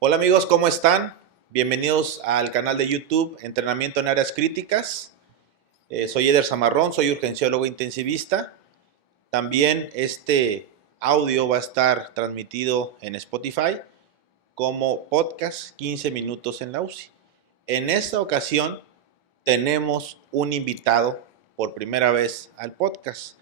Hola amigos, ¿cómo están? Bienvenidos al canal de YouTube Entrenamiento en Áreas Críticas. Soy Eder Zamarrón, soy urgenciólogo intensivista. También este audio va a estar transmitido en Spotify como podcast 15 minutos en la UCI. En esta ocasión tenemos un invitado por primera vez al podcast.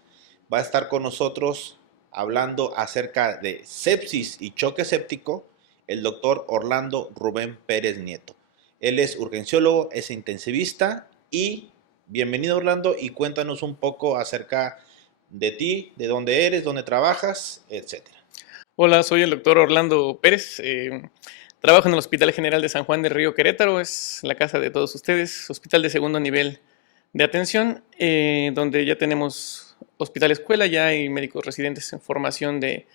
Va a estar con nosotros hablando acerca de sepsis y choque séptico el doctor Orlando Rubén Pérez Nieto. Él es urgenciólogo, es intensivista y bienvenido Orlando y cuéntanos un poco acerca de ti, de dónde eres, dónde trabajas, etcétera. Hola, soy el doctor Orlando Pérez. Trabajo en el Hospital General de San Juan del Río Querétaro, es la casa de todos ustedes, hospital de segundo nivel de atención, donde ya tenemos hospital escuela, ya hay médicos residentes en formación de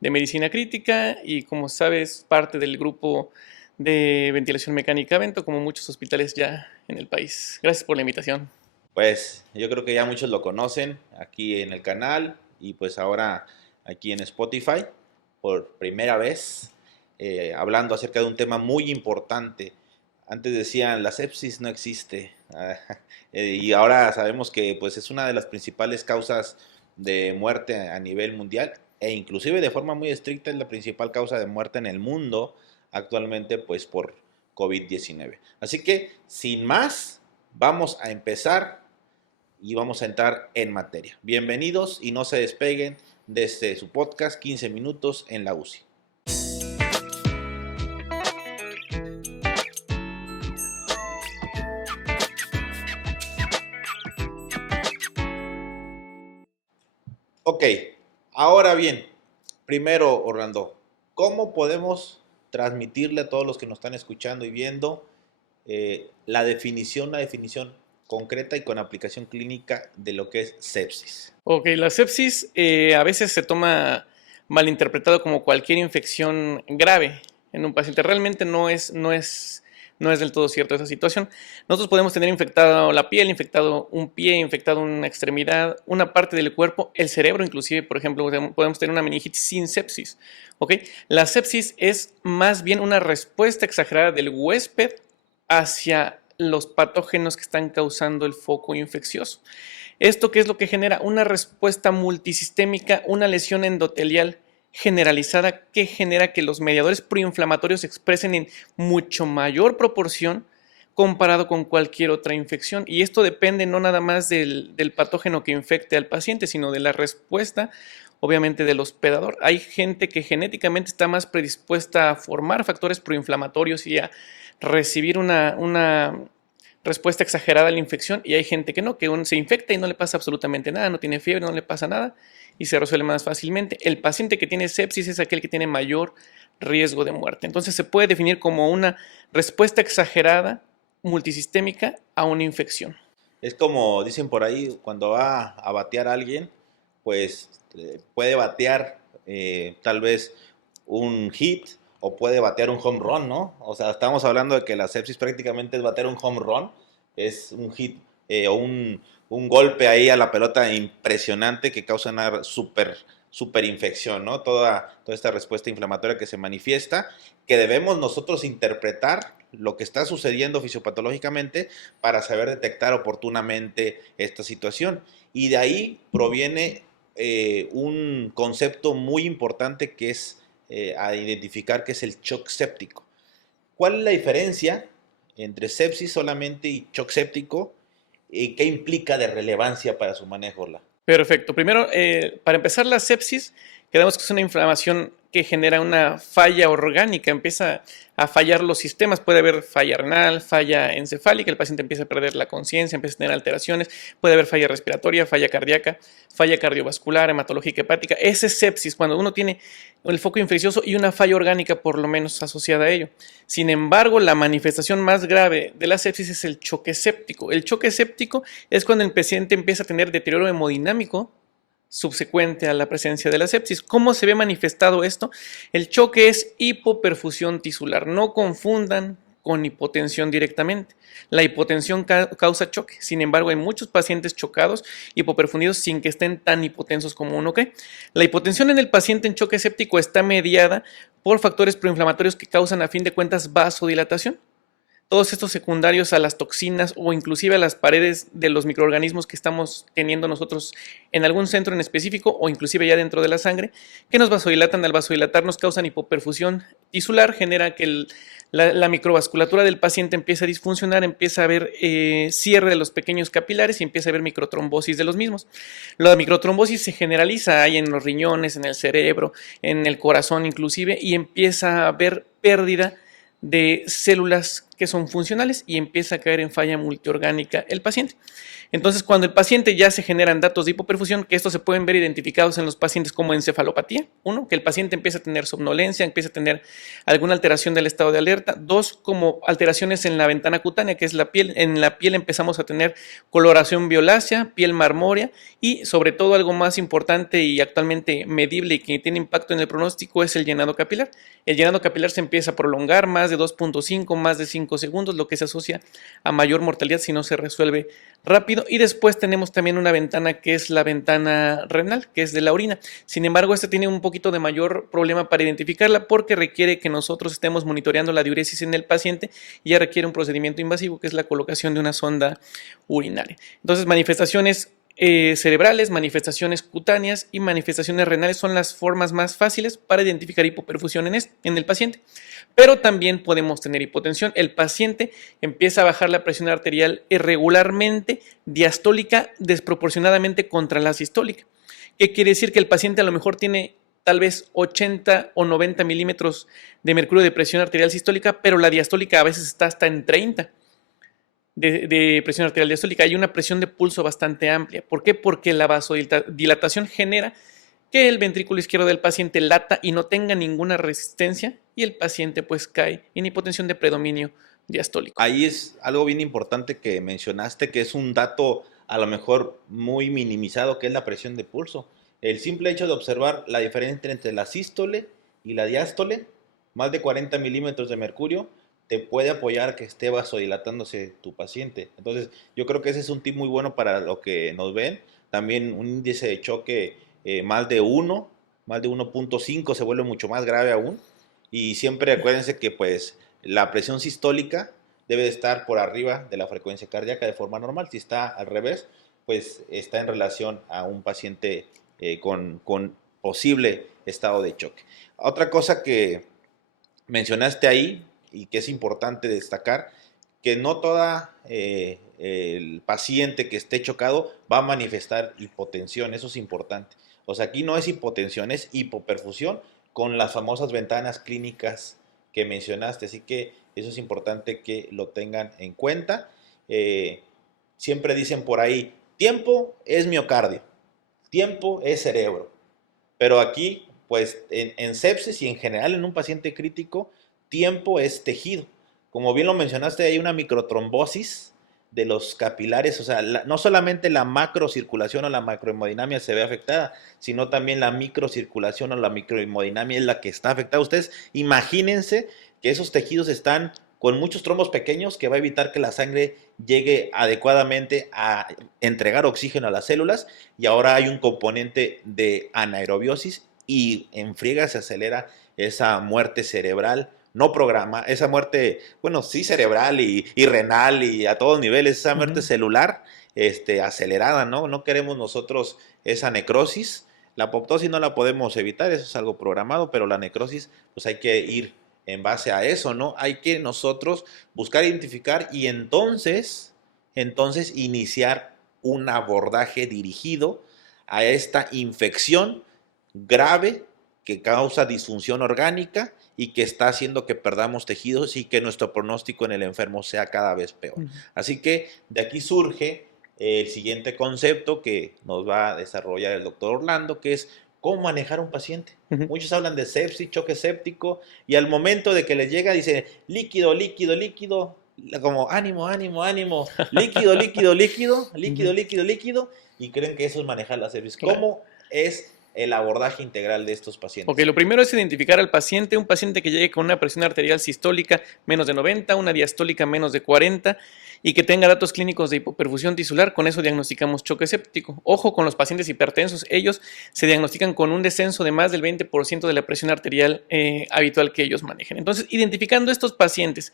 medicina crítica y, como sabes, parte del grupo de ventilación mecánica Vento, como muchos hospitales ya en el país. Gracias por la invitación. Pues yo creo que ya muchos lo conocen aquí en el canal y pues ahora aquí en Spotify por primera vez hablando acerca de un tema muy importante. Antes decían la sepsis no existe y ahora sabemos que pues es una de las principales causas de muerte a nivel mundial e inclusive de forma muy estricta es la principal causa de muerte en el mundo actualmente pues por COVID-19. Así que sin más vamos a empezar y vamos a entrar en materia. Bienvenidos y no se despeguen desde su podcast 15 minutos en la UCI. Ok, ahora bien, primero Orlando, ¿cómo podemos transmitirle a todos los que nos están escuchando y viendo la definición concreta y con aplicación clínica de lo que es sepsis? Ok, la sepsis a veces se toma malinterpretado como cualquier infección grave en un paciente. Realmente no es del todo cierto esa situación. Nosotros podemos tener infectado la piel, infectado un pie, infectado una extremidad, una parte del cuerpo, el cerebro inclusive, por ejemplo, podemos tener una meningitis sin sepsis. ¿Ok? La sepsis es más bien una respuesta exagerada del huésped hacia los patógenos que están causando el foco infeccioso. ¿Esto qué es lo que genera? Una respuesta multisistémica, una lesión endotelial generalizada que genera que los mediadores proinflamatorios se expresen en mucho mayor proporción comparado con cualquier otra infección. Y esto depende no nada más del patógeno que infecte al paciente, sino de la respuesta, obviamente, del hospedador. Hay gente que genéticamente está más predispuesta a formar factores proinflamatorios y a recibir una respuesta exagerada a la infección, y hay gente que no, que se infecta y no le pasa absolutamente nada, no tiene fiebre, no le pasa nada y se resuelve más fácilmente. El paciente que tiene sepsis es aquel que tiene mayor riesgo de muerte. Entonces se puede definir como una respuesta exagerada multisistémica a una infección. Es como dicen por ahí, cuando va a batear a alguien, pues puede batear tal vez un hit o puede batear un home run, ¿no? O sea, estamos hablando de que la sepsis prácticamente es batear un home run, es un hit o un golpe ahí a la pelota impresionante que causa una super infección, ¿no? Toda esta respuesta inflamatoria que se manifiesta, que debemos nosotros interpretar lo que está sucediendo fisiopatológicamente para saber detectar oportunamente esta situación. Y de ahí proviene un concepto muy importante que es a identificar, que es el shock séptico. ¿Cuál es la diferencia entre sepsis solamente y shock séptico? ¿Y qué implica de relevancia para su manejo? Perfecto. Primero, para empezar, la sepsis, quedamos que es una inflamación que genera una falla orgánica, empieza a fallar los sistemas, puede haber falla renal, falla encefálica, el paciente empieza a perder la conciencia, empieza a tener alteraciones, puede haber falla respiratoria, falla cardíaca, falla cardiovascular, hematológica hepática. Ese es sepsis, cuando uno tiene el foco infeccioso y una falla orgánica por lo menos asociada a ello. Sin embargo, la manifestación más grave de la sepsis es el choque séptico. El choque séptico es cuando el paciente empieza a tener deterioro hemodinámico subsecuente a la presencia de la sepsis. ¿Cómo se ve manifestado esto? El choque es hipoperfusión tisular. No confundan con hipotensión directamente. La hipotensión causa choque. Sin embargo, hay muchos pacientes chocados, hipoperfundidos, sin que estén tan hipotensos como uno cree. La hipotensión en el paciente en choque séptico está mediada por factores proinflamatorios que causan, a fin de cuentas, vasodilatación. Todos estos secundarios a las toxinas o inclusive a las paredes de los microorganismos que estamos teniendo nosotros en algún centro en específico o inclusive ya dentro de la sangre, que nos vasodilatan. Al vasodilatar nos causan hipoperfusión tisular, genera que la microvasculatura del paciente empieza a disfuncionar, empieza a haber cierre de los pequeños capilares y empieza a haber microtrombosis de los mismos. La microtrombosis se generaliza ahí en los riñones, en el cerebro, en el corazón inclusive, y empieza a haber pérdida de células que son funcionales y empieza a caer en falla multiorgánica el paciente. Entonces, cuando el paciente ya se generan datos de hipoperfusión, que estos se pueden ver identificados en los pacientes como encefalopatía, uno, que el paciente empieza a tener somnolencia, empieza a tener alguna alteración del estado de alerta, dos, como alteraciones en la ventana cutánea, que es la piel. En la piel empezamos a tener coloración violácea, piel marmórea y sobre todo algo más importante y actualmente medible y que tiene impacto en el pronóstico es el llenado capilar. El llenado capilar se empieza a prolongar más de 2.5, más de 5 segundos, lo que se asocia a mayor mortalidad si no se resuelve rápido. Y después tenemos también una ventana que es la ventana renal, que es de la orina. Sin embargo, esta tiene un poquito de mayor problema para identificarla porque requiere que nosotros estemos monitoreando la diuresis en el paciente y ya requiere un procedimiento invasivo que es la colocación de una sonda urinaria. Entonces, manifestaciones cerebrales, manifestaciones cutáneas y manifestaciones renales son las formas más fáciles para identificar hipoperfusión en el paciente. Pero también podemos tener hipotensión. El paciente empieza a bajar la presión arterial irregularmente, diastólica, desproporcionadamente contra la sistólica. ¿Qué quiere decir? Que el paciente a lo mejor tiene tal vez 80 o 90 milímetros de mercurio de presión arterial sistólica, pero la diastólica a veces está hasta en 30 de presión arterial diastólica. Hay una presión de pulso bastante amplia. ¿Por qué? Porque la vasodilatación genera que el ventrículo izquierdo del paciente lata y no tenga ninguna resistencia y el paciente pues cae en hipotensión de predominio diastólico. Ahí es algo bien importante que mencionaste, que es un dato a lo mejor muy minimizado, que es la presión de pulso. El simple hecho de observar la diferencia entre la sístole y la diástole, más de 40 milímetros de mercurio, te puede apoyar que esté vasodilatándose tu paciente. Entonces, yo creo que ese es un tip muy bueno para lo que nos ven. También un índice de choque más de 1, más de 1.5 se vuelve mucho más grave aún. Y siempre acuérdense que pues la presión sistólica debe de estar por arriba de la frecuencia cardíaca de forma normal. Si está al revés, pues está en relación a un paciente con posible estado de choque. Otra cosa que mencionaste ahí y que es importante destacar, que no toda el paciente que esté chocado va a manifestar hipotensión. Eso es importante. O sea, aquí no es hipotensión, es hipoperfusión con las famosas ventanas clínicas que mencionaste. Así que eso es importante que lo tengan en cuenta. Siempre dicen por ahí, tiempo es miocardio, tiempo es cerebro. Pero aquí, pues en sepsis y en general en un paciente crítico, tiempo es tejido. Como bien lo mencionaste, hay una microtrombosis de los capilares, o sea, no solamente la macrocirculación o la macrohemodinamia se ve afectada, sino también la microcirculación o la microhemodinamia es la que está afectada. Ustedes imagínense que esos tejidos están con muchos trombos pequeños que va a evitar que la sangre llegue adecuadamente a entregar oxígeno a las células, y ahora hay un componente de anaerobiosis y en friega se acelera esa muerte cerebral no programa, esa muerte, bueno, sí cerebral y renal y a todos niveles, esa muerte celular acelerada, ¿no? No queremos nosotros esa necrosis. La apoptosis no la podemos evitar, eso es algo programado, pero la necrosis, pues hay que ir en base a eso, ¿no? Hay que nosotros buscar identificar y entonces iniciar un abordaje dirigido a esta infección grave que causa disfunción orgánica y que está haciendo que perdamos tejidos y que nuestro pronóstico en el enfermo sea cada vez peor. Así que de aquí surge el siguiente concepto que nos va a desarrollar el doctor Orlando, que es cómo manejar a un paciente. Muchos hablan de sepsis, choque séptico, y al momento de que les llega dicen líquido, líquido, líquido, como ánimo, ánimo, ánimo, líquido, líquido, líquido, líquido, líquido, líquido, y creen que eso es manejar la sepsis. ¿Cómo es el abordaje integral de estos pacientes? Ok, lo primero es identificar al paciente, un paciente que llegue con una presión arterial sistólica menos de 90, una diastólica menos de 40 y que tenga datos clínicos de hipoperfusión tisular, con eso diagnosticamos choque séptico. Ojo con los pacientes hipertensos, ellos se diagnostican con un descenso de más del 20% de la presión arterial habitual que ellos manejen. Entonces, identificando estos pacientes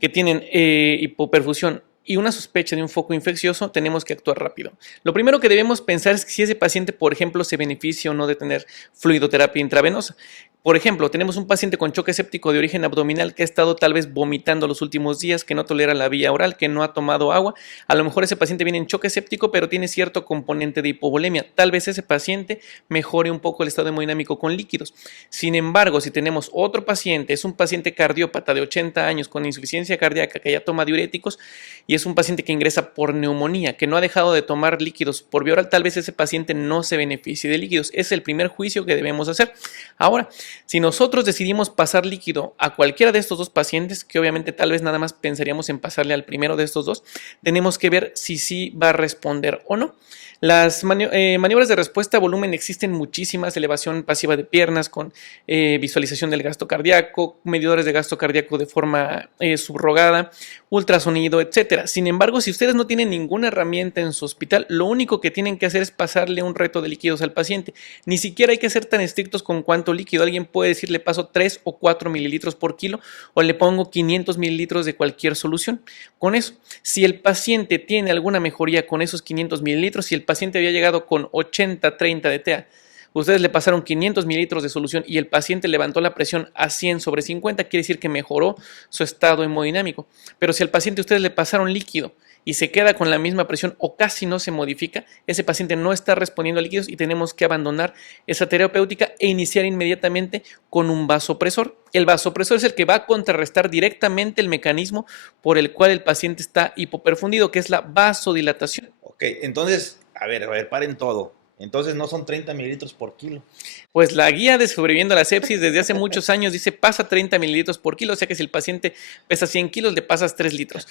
que tienen hipoperfusión y una sospecha de un foco infeccioso, tenemos que actuar rápido. Lo primero que debemos pensar es si ese paciente, por ejemplo, se beneficia o no de tener fluidoterapia intravenosa. Por ejemplo, tenemos un paciente con choque séptico de origen abdominal que ha estado tal vez vomitando los últimos días, que no tolera la vía oral, que no ha tomado agua. A lo mejor ese paciente viene en choque séptico, pero tiene cierto componente de hipovolemia. Tal vez ese paciente mejore un poco el estado hemodinámico con líquidos. Sin embargo, si tenemos otro paciente, es un paciente cardiópata de 80 años con insuficiencia cardíaca que ya toma diuréticos y es un paciente que ingresa por neumonía, que no ha dejado de tomar líquidos por vía oral, tal vez ese paciente no se beneficie de líquidos. Es el primer juicio que debemos hacer. Ahora, si nosotros decidimos pasar líquido a cualquiera de estos dos pacientes, que obviamente tal vez nada más pensaríamos en pasarle al primero de estos dos, tenemos que ver si sí va a responder o no. Las maniobras de respuesta a volumen existen muchísimas, elevación pasiva de piernas con visualización del gasto cardíaco, medidores de gasto cardíaco de forma subrogada, ultrasonido, etcétera. Sin embargo, si ustedes no tienen ninguna herramienta en su hospital, lo único que tienen que hacer es pasarle un reto de líquidos al paciente. Ni siquiera hay que ser tan estrictos con cuánto líquido. Alguien puede decir, le paso 3 o 4 mililitros por kilo o le pongo 500 mililitros de cualquier solución. Con eso, si el paciente tiene alguna mejoría con esos 500 mililitros, si el paciente había llegado con 80-30 de TEA, ustedes le pasaron 500 mililitros de solución y el paciente levantó la presión a 100/50, quiere decir que mejoró su estado hemodinámico. Pero si al paciente ustedes le pasaron líquido y se queda con la misma presión o casi no se modifica, ese paciente no está respondiendo a líquidos y tenemos que abandonar esa terapéutica e iniciar inmediatamente con un vasopresor. El vasopresor es el que va a contrarrestar directamente el mecanismo por el cual el paciente está hipoperfundido, que es la vasodilatación. Ok, entonces, a ver, paren todo. Entonces no son 30 mililitros por kilo. Pues la guía de sobreviviendo a la sepsis desde hace muchos años dice pasa 30 mililitros por kilo, o sea que si el paciente pesa 100 kilos le pasas 3 litros.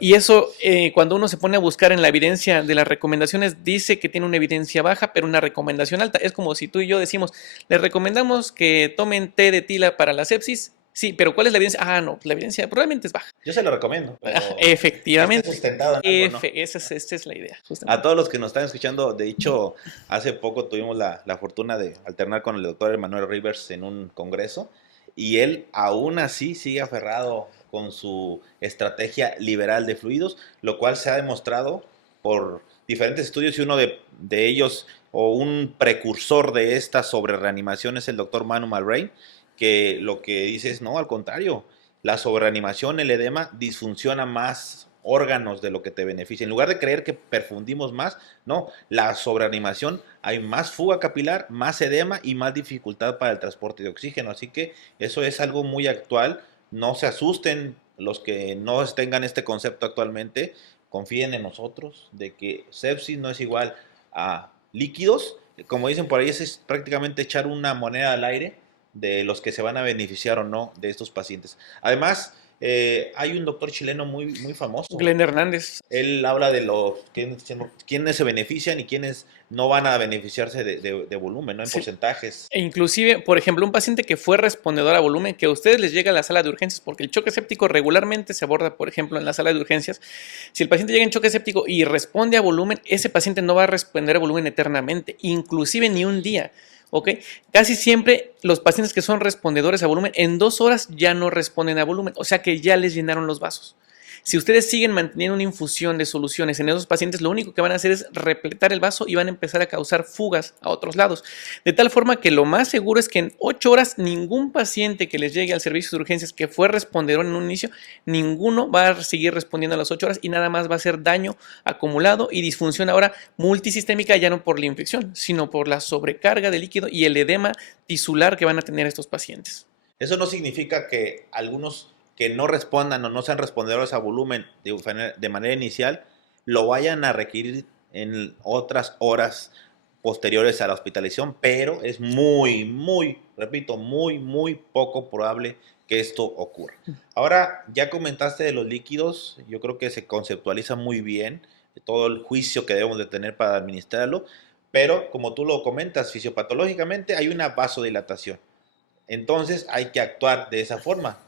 Y eso cuando uno se pone a buscar en la evidencia de las recomendaciones dice que tiene una evidencia baja pero una recomendación alta. Es como si tú y yo decimos, les recomendamos que tomen té de tila para la sepsis. Sí, pero ¿cuál es la evidencia? Ah, no, la evidencia probablemente es baja. Yo se lo recomiendo, pero efectivamente. esté sustentado en algo, ¿no? Esa es la idea. Justamente. A todos los que nos están escuchando, de hecho, hace poco tuvimos la fortuna de alternar con el doctor Emmanuel Rivers en un congreso y él aún así sigue aferrado con su estrategia liberal de fluidos, lo cual se ha demostrado por diferentes estudios y uno de ellos o un precursor de esta sobrereanimación es el doctor Manu Malbrain, que lo que dice es, no, al contrario, la sobreanimación, el edema, disfunciona más órganos de lo que te beneficia. En lugar de creer que perfundimos más, no, la sobreanimación, hay más fuga capilar, más edema y más dificultad para el transporte de oxígeno. Así que eso es algo muy actual. No se asusten los que no tengan este concepto actualmente. Confíen en nosotros de que sepsis no es igual a líquidos. Como dicen por ahí, es prácticamente echar una moneda al aire de los que se van a beneficiar o no de estos pacientes. Además, hay un doctor chileno muy famoso. Glenn Hernández. Él habla de los quiénes se benefician y quiénes no van a beneficiarse de volumen, ¿no? En porcentajes. E inclusive, por ejemplo, un paciente que fue respondedor a volumen, que a ustedes les llega a la sala de urgencias, porque el choque séptico regularmente se aborda, por ejemplo, en la sala de urgencias. Si el paciente llega en choque séptico y responde a volumen, ese paciente no va a responder a volumen eternamente, inclusive ni un día. ¿Ok? Casi siempre los pacientes que son respondedores a volumen en 2 horas ya no responden a volumen, o sea que ya les llenaron los vasos. Si ustedes siguen manteniendo una infusión de soluciones en esos pacientes, lo único que van a hacer es repletar el vaso y van a empezar a causar fugas a otros lados. De tal forma que lo más seguro es que en 8 horas ningún paciente que les llegue al servicio de urgencias que fue respondedor en un inicio, ninguno va a seguir respondiendo a las 8 horas y nada más va a ser daño acumulado y disfunción ahora multisistémica, ya no por la infección, sino por la sobrecarga de líquido y el edema tisular que van a tener estos pacientes. Eso no significa que algunos que no respondan o no sean respondedores a volumen de manera inicial, lo vayan a requerir en otras horas posteriores a la hospitalización, pero es repito, muy poco probable que esto ocurra. Ahora, ya comentaste de los líquidos, yo creo que se conceptualiza muy bien todo el juicio que debemos de tener para administrarlo, Pero como tú lo comentas, fisiopatológicamente hay una vasodilatación. Entonces hay que actuar de esa forma.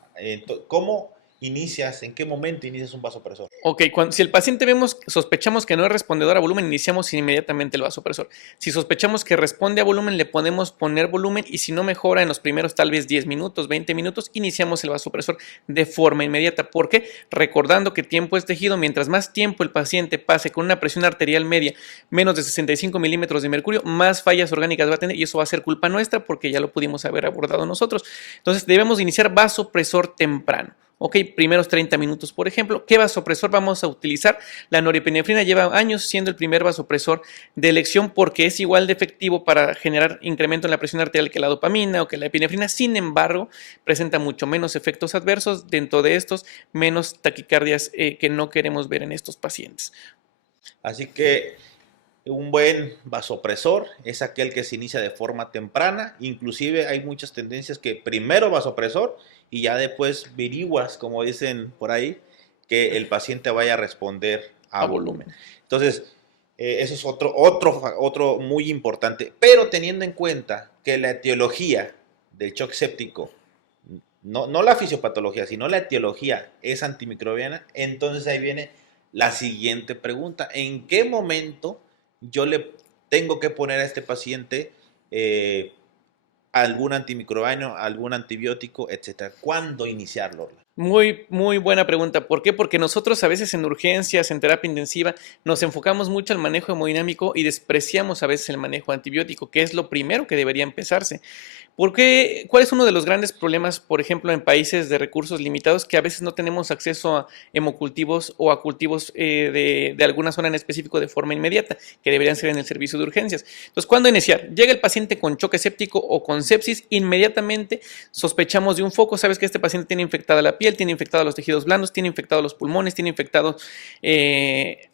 ¿Cómo inicias, en qué momento inicias un vasopresor? Ok, si el paciente sospechamos que no es respondedor a volumen, iniciamos inmediatamente el vasopresor. Si sospechamos que responde a volumen, le podemos poner volumen y si no mejora en los primeros tal vez 10 minutos, 20 minutos, iniciamos el vasopresor de forma inmediata. ¿Por qué? Recordando que tiempo es tejido, mientras más tiempo el paciente pase con una presión arterial media menos de 65 milímetros de mercurio, más fallas orgánicas va a tener y eso va a ser culpa nuestra porque ya lo pudimos haber abordado nosotros. Entonces debemos iniciar vasopresor temprano. Ok, primeros 30 minutos, por ejemplo. ¿Qué vasopresor vamos a utilizar? La norepinefrina lleva años siendo el primer vasopresor de elección porque es igual de efectivo para generar incremento en la presión arterial que la dopamina o que la epinefrina. Sin embargo, presenta mucho menos efectos adversos. Dentro de estos, menos taquicardias que no queremos ver en estos pacientes. Así que un buen vasopresor es aquel que se inicia de forma temprana. Inclusive hay muchas tendencias que primero vasopresor y ya después averiguas, como dicen por ahí, que el paciente vaya a responder a volumen. Entonces, eso es otro muy importante. Pero teniendo en cuenta que la etiología del shock séptico, no la fisiopatología, sino la etiología es antimicrobiana, entonces ahí viene la siguiente pregunta. ¿En qué momento yo le tengo que poner a este paciente algún antimicrobiano, algún antibiótico, etcétera? ¿Cuándo iniciarlo? Muy, muy buena pregunta. ¿Por qué? Porque nosotros a veces en urgencias, en terapia intensiva, nos enfocamos mucho al manejo hemodinámico y despreciamos a veces el manejo antibiótico, que es lo primero que debería empezarse. ¿Cuál es uno de los grandes problemas, por ejemplo, en países de recursos limitados, que a veces no tenemos acceso a hemocultivos o a cultivos de alguna zona en específico de forma inmediata, que deberían ser en el servicio de urgencias? Entonces, ¿cuándo iniciar? Llega el paciente con choque séptico o con sepsis, inmediatamente sospechamos de un foco. Sabes que este paciente tiene infectada la piel, tiene infectados los tejidos blandos, tiene infectados los pulmones, tiene infectado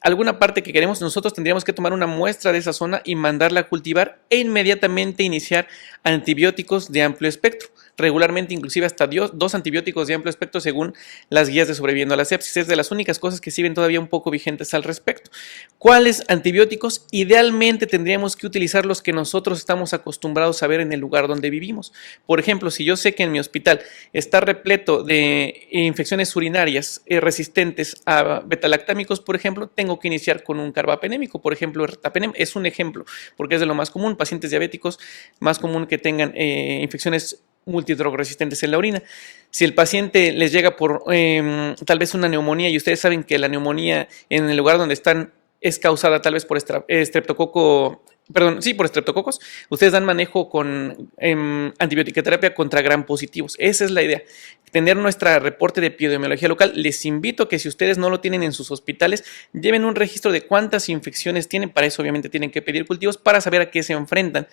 alguna parte que queremos. Nosotros tendríamos que tomar una muestra de esa zona y mandarla a cultivar e inmediatamente iniciar antibióticos de amplio espectro. Regularmente, inclusive hasta 2 antibióticos de amplio espectro según las guías de sobreviviendo a la sepsis. Es de las únicas cosas que siguen todavía un poco vigentes al respecto. ¿Cuáles antibióticos? Idealmente tendríamos que utilizar los que nosotros estamos acostumbrados a ver en el lugar donde vivimos. Por ejemplo, si yo sé que en mi hospital está repleto de infecciones urinarias resistentes a betalactámicos, por ejemplo, tengo que iniciar con un carbapenémico. Por ejemplo, ertapenem es un ejemplo porque es de lo más común. Pacientes diabéticos, más común que tengan infecciones multidrogresistentes en la orina. Si el paciente les llega por tal vez una neumonía y ustedes saben que la neumonía en el lugar donde están es causada tal vez por estreptococo, perdón, sí, por estreptococos, ustedes dan manejo con antibiótico-terapia contra gram positivos. Esa es la idea, tener nuestro reporte de epidemiología local. Les invito a que si ustedes no lo tienen en sus hospitales, lleven un registro de cuántas infecciones tienen. Para eso obviamente tienen que pedir cultivos para saber a qué se enfrentan.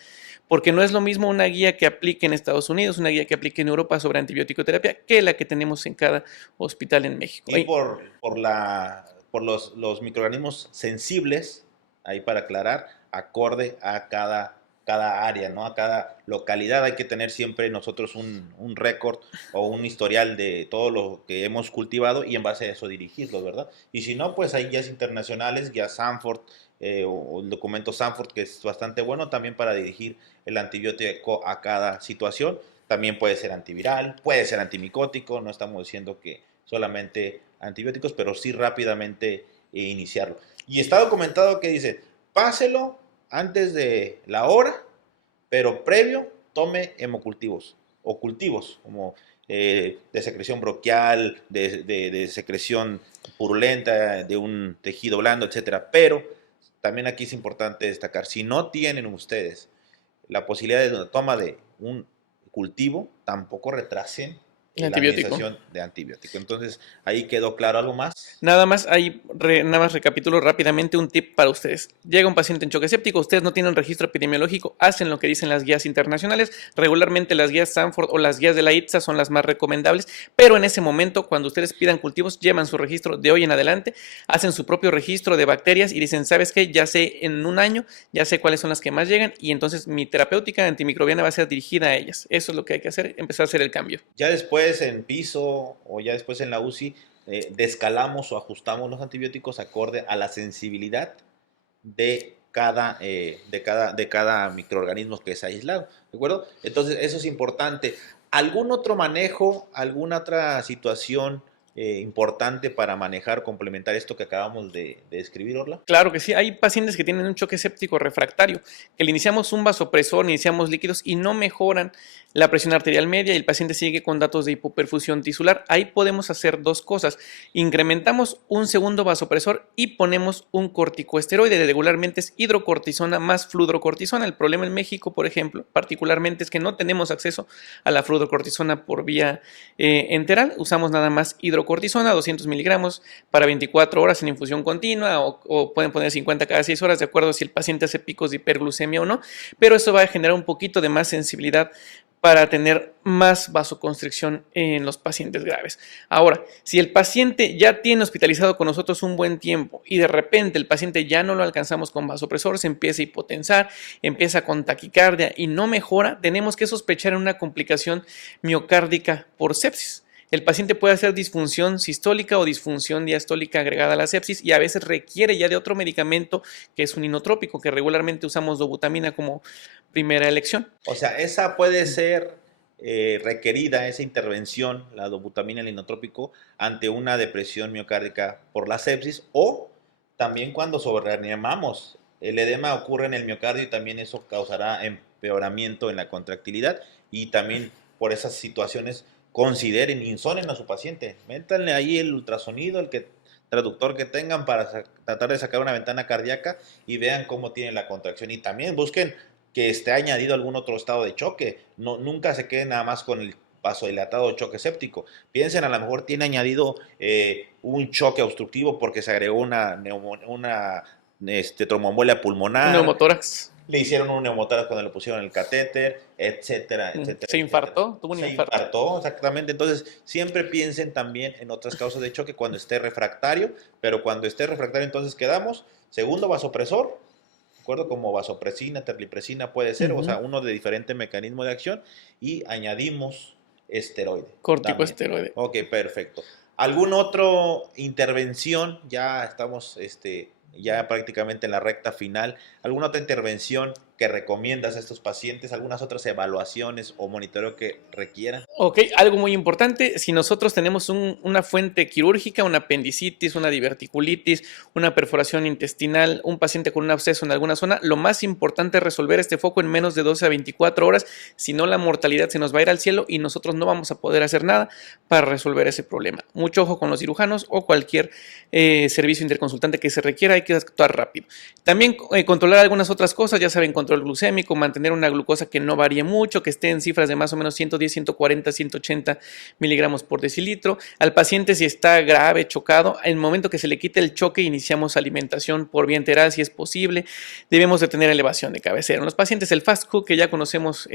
Porque no es lo mismo una guía que aplique en Estados Unidos, una guía que aplique en Europa sobre antibiótico-terapia, que la que tenemos en cada hospital en México. Y por los microorganismos sensibles, ahí para aclarar, acorde a cada área, ¿no? A cada localidad hay que tener siempre nosotros un récord o un historial de todo lo que hemos cultivado y en base a eso dirigirlo, ¿verdad? Y si no, pues hay guías internacionales, guías Sanford o el documento Sanford, que es bastante bueno también para dirigir el antibiótico a cada situación. También puede ser antiviral, puede ser antimicótico, no estamos diciendo que solamente antibióticos, pero sí rápidamente iniciarlo. Y está documentado que dice, páselo antes de la hora, pero previo tome hemocultivos o cultivos como de secreción broquial, de secreción purulenta, de un tejido blando, etcétera. Pero también aquí es importante destacar, si no tienen ustedes la posibilidad de toma de un cultivo, tampoco retrasen la administración de antibiótico. Entonces, ahí quedó claro algo más. Nada más recapitulo rápidamente un tip para ustedes. Llega un paciente en choque séptico, ustedes no tienen registro epidemiológico, hacen lo que dicen las guías internacionales. Regularmente las guías Sanford o las guías de la ITSA son las más recomendables, pero en ese momento, cuando ustedes pidan cultivos, llevan su registro de hoy en adelante, hacen su propio registro de bacterias y dicen, ¿sabes qué? Ya sé en un año, ya sé cuáles son las que más llegan y entonces mi terapéutica antimicrobiana va a ser dirigida a ellas. Eso es lo que hay que hacer, empezar a hacer el cambio. Ya después en piso o ya después en la UCI, descalamos o ajustamos los antibióticos acorde a la sensibilidad de de cada microorganismo que es aislado, ¿de acuerdo? Entonces, eso es importante. ¿Algún otro manejo, alguna otra situación importante para manejar, complementar esto que acabamos de describir, Orla? Claro que sí, hay pacientes que tienen un choque séptico refractario, que le iniciamos un vasopresor, iniciamos líquidos y no mejoran la presión arterial media y el paciente sigue con datos de hipoperfusión tisular. Ahí podemos hacer dos cosas: incrementamos un segundo vasopresor y ponemos un corticoesteroide, regularmente es hidrocortisona más fludrocortisona. El problema en México, por ejemplo, particularmente es que no tenemos acceso a la fludrocortisona por vía enteral, usamos nada más hidrocortisona, 200 miligramos para 24 horas en infusión continua o pueden poner 50 cada 6 horas de acuerdo si el paciente hace picos de hiperglucemia o no, pero eso va a generar un poquito de más sensibilidad para tener más vasoconstricción en los pacientes graves. Ahora, si el paciente ya tiene hospitalizado con nosotros un buen tiempo y de repente el paciente ya no lo alcanzamos con vasopresor, se empieza a hipotensar, empieza con taquicardia y no mejora, tenemos que sospechar en una complicación miocárdica por sepsis. El paciente puede hacer disfunción sistólica o disfunción diastólica agregada a la sepsis y a veces requiere ya de otro medicamento que es un inotrópico, que regularmente usamos dobutamina como primera elección. O sea, esa puede ser requerida, esa intervención, la dobutamina, el inotrópico, ante una depresión miocárdica por la sepsis o también cuando sobreanimamos. El edema ocurre en el miocardio y también eso causará empeoramiento en la contractilidad y también por esas situaciones consideren, insonen a su paciente. Métanle ahí el ultrasonido, traductor que tengan para tratar de sacar una ventana cardíaca y vean cómo tiene la contracción. Y también busquen que esté añadido algún otro estado de choque. No, nunca se queden nada más con el vasodilatado o choque séptico. Piensen, a lo mejor tiene añadido un choque obstructivo porque se agregó una tromboembolia pulmonar. Un neumotórax. Le hicieron un neumotórax cuando le pusieron el catéter, etcétera, etcétera. Se infartó, tuvo un infarto. Se infartó, exactamente. Entonces, siempre piensen también en otras causas de choque cuando esté refractario, pero cuando esté refractario, entonces quedamos, segundo vasopresor, ¿de acuerdo? Como vasopresina, terlipresina puede ser, o sea, uno de diferente mecanismo de acción, y añadimos esteroide. Corticoesteroide. Ok, perfecto. ¿Alguna otra intervención? Ya estamos, ya prácticamente en la recta final. ¿Alguna otra intervención que recomiendas a estos pacientes? ¿Algunas otras evaluaciones o monitoreo que requieran? Ok, algo muy importante, si nosotros tenemos una fuente quirúrgica, una apendicitis, una diverticulitis, una perforación intestinal, un paciente con un absceso en alguna zona, lo más importante es resolver este foco en menos de 12 a 24 horas, si no la mortalidad se nos va a ir al cielo y nosotros no vamos a poder hacer nada para resolver ese problema. Mucho ojo con los cirujanos o cualquier servicio interconsultante que se requiera, hay que actuar rápido. También controlar algunas otras cosas, ya saben, control glucémico, mantener una glucosa que no varíe mucho, que esté en cifras de más o menos 110, 140, 180 miligramos por decilitro. Al paciente, si está grave, chocado, en el momento que se le quite el choque, iniciamos alimentación por vía enteral si es posible. Debemos de tener elevación de cabecera. En los pacientes, el fast hook, que ya conocemos,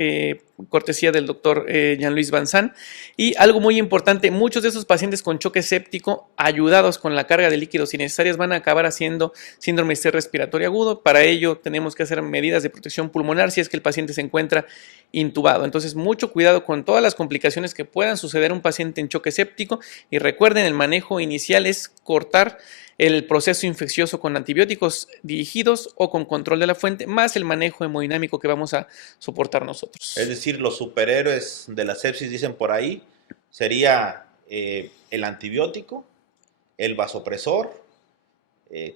cortesía del doctor Jean-Louis Vincent. Y algo muy importante, muchos de esos pacientes con choque séptico, ayudados con la carga de líquidos innecesarias, van a acabar haciendo síndrome de estrés respiratorio agudo. Para ello, tenemos que hacer medidas de protección pulmonar si es que el paciente se encuentra intubado. Entonces, mucho cuidado con todas las complicaciones que puedan suceder a un paciente en choque séptico y recuerden, el manejo inicial es cortar el proceso infeccioso con antibióticos dirigidos o con control de la fuente, más el manejo hemodinámico que vamos a soportar nosotros. Es decir, los superhéroes de la sepsis, dicen por ahí, sería el antibiótico, el vasopresor,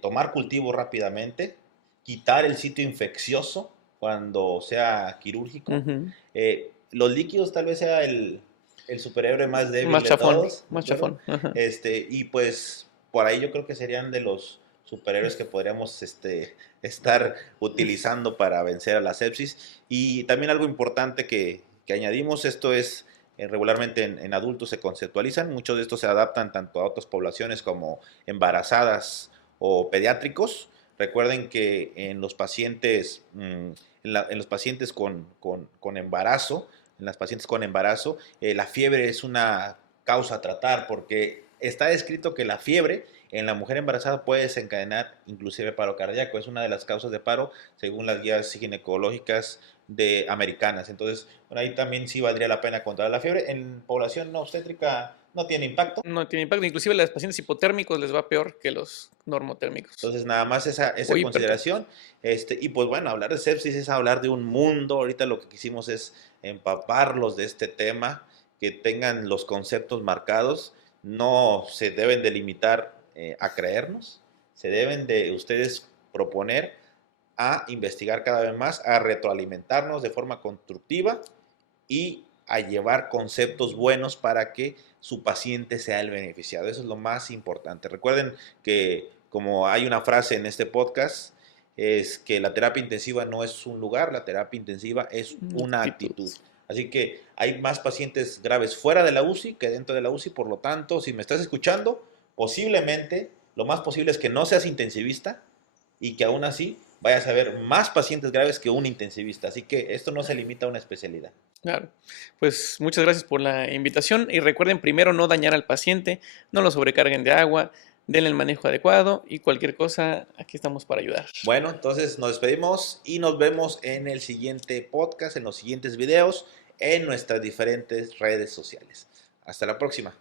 tomar cultivo rápidamente, quitar el sitio infeccioso cuando sea quirúrgico. Los líquidos tal vez sea el superhéroe más débil más de chafón, todos. más chafón. Y pues por ahí yo creo que serían de los superhéroes que podríamos estar utilizando para vencer a la sepsis. Y también algo importante que añadimos, esto es regularmente en adultos se conceptualizan, muchos de estos se adaptan tanto a otras poblaciones como embarazadas o pediátricos. Recuerden que en los pacientes, en los pacientes con embarazo, la fiebre es una causa a tratar porque está descrito que la fiebre en la mujer embarazada puede desencadenar inclusive paro cardíaco. Es una de las causas de paro según las guías ginecológicas de americanas. Entonces, bueno, ahí también sí valdría la pena controlar la fiebre. En población no obstétrica no tiene impacto. No tiene impacto. Inclusive a los pacientes hipotérmicos les va peor que los normotérmicos. Entonces, nada más O esa hipertérmicos. consideración. Y pues bueno, hablar de sepsis es hablar de un mundo. Ahorita lo que quisimos es empaparlos de este tema, que tengan los conceptos marcados. No se deben de limitar a creernos, se deben de ustedes proponer a investigar cada vez más, a retroalimentarnos de forma constructiva y a llevar conceptos buenos para que su paciente sea el beneficiado. Eso es lo más importante. Recuerden que, como hay una frase en este podcast, es que la terapia intensiva no es un lugar, la terapia intensiva es una actitud. Así que hay más pacientes graves fuera de la UCI que dentro de la UCI, por lo tanto, si me estás escuchando, posiblemente, lo más posible es que no seas intensivista y que aún así vayas a ver más pacientes graves que un intensivista. Así que esto no se limita a una especialidad. Claro, pues muchas gracias por la invitación y recuerden primero no dañar al paciente, no lo sobrecarguen de agua, denle el manejo adecuado y cualquier cosa, aquí estamos para ayudar. Bueno, entonces nos despedimos y nos vemos en el siguiente podcast, en los siguientes videos, en nuestras diferentes redes sociales. Hasta la próxima.